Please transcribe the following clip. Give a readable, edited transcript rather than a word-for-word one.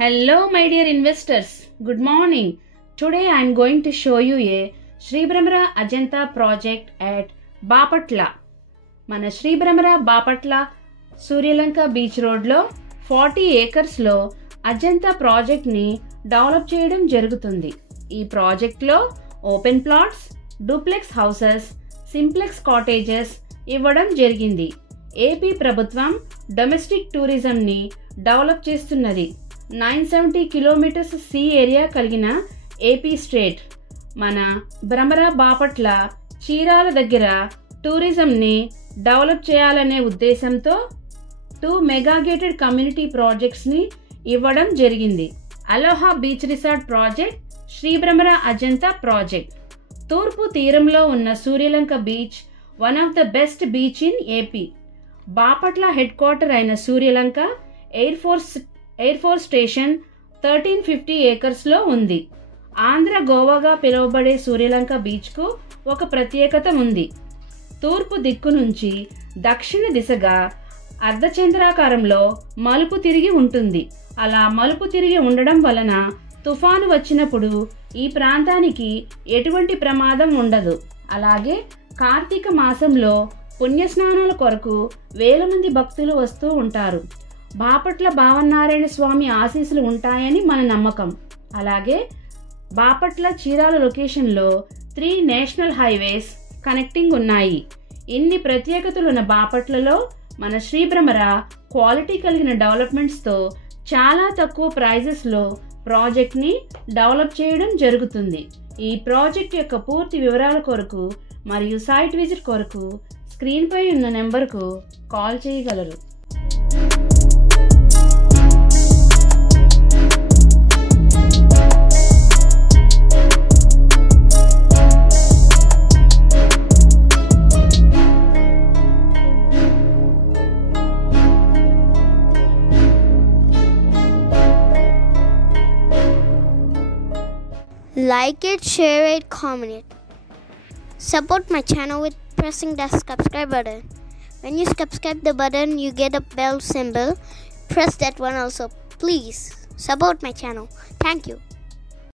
Hello my dear investors, good morning. Today I am going to show you a Sri Brahmara Ajanta project at Bapatla. Mana Sri Brahmara Bapatla Suryalanka Beach Road lo 40 acres lo Ajanta project ni develop cheyadam jarugutundi. Ee project lo open plots, duplex houses, simplex cottages ఇవ్వడం జరిగింది. AP ప్రభుత్వం domestic tourism ని develop చేస్తున్నది. 970 kilometres see area కలిగిన AP state మన భ్రమర బాపట్ల చీరాల దగ్గర టూరిజంని develop చేయాలనే ఉద్దేశంతో 2 మెగాగేటెడ్ కమ్యూనిటీ ప్రాజెక్ట్స్ని ఇవ్వడం జరిగింది. Aloha beach resort project, Sri Bhramara Ajanta project. తూర్పు తీరంలో ఉన్న Suryalanka beach one of the best beach in AP. Bapatla head quarter అయిన సూర్యలంక ఎయిర్ ఫోర్స్ స్టేషన్ 1350 ఏకర్స్లో ఉంది. ఆంధ్ర గోవాగా పిలువబడే సూర్యలంక బీచ్కు ఒక ప్రత్యేకత ఉంది. తూర్పు దిక్కు నుంచి దక్షిణ దిశగా అర్ధచంద్రాకారంలో మలుపు తిరిగి ఉంటుంది. అలా మలుపు తిరిగి ఉండడం వలన తుఫాను వచ్చినప్పుడు ఈ ప్రాంతానికి ఎటువంటి ప్రమాదం ఉండదు. అలాగే కార్తీక మాసంలో పుణ్యస్నానాల కొరకు వేల మంది భక్తులు వస్తూ ఉంటారు. బాపట్ల భావనారాయణ స్వామి ఆశీస్సులు ఉంటాయని మన నమ్మకం. అలాగే బాపట్ల చీరాల లొకేషన్లో 3 నేషనల్ హైవేస్ కనెక్టింగ్ ఉన్నాయి. ఇన్ని ప్రత్యేకతలు ఉన్న బాపట్లలో మన శ్రీ భ్రమర క్వాలిటీ కలిగిన డెవలప్మెంట్స్తో చాలా తక్కువ ప్రైజెస్లో ప్రాజెక్ట్ని డెవలప్ చేయడం జరుగుతుంది. ఈ ప్రాజెక్ట్ యొక్క పూర్తి వివరాల కొరకు మరియు సైట్ విజిట్ కొరకు స్క్రీన్పై ఉన్న నెంబర్కు కాల్ చేయగలరు. Like it, share it, comment it. Support my channel with pressing the subscribe button. When you subscribe the button, you get a bell symbol. Press that one also. Please support my channel. Thank you.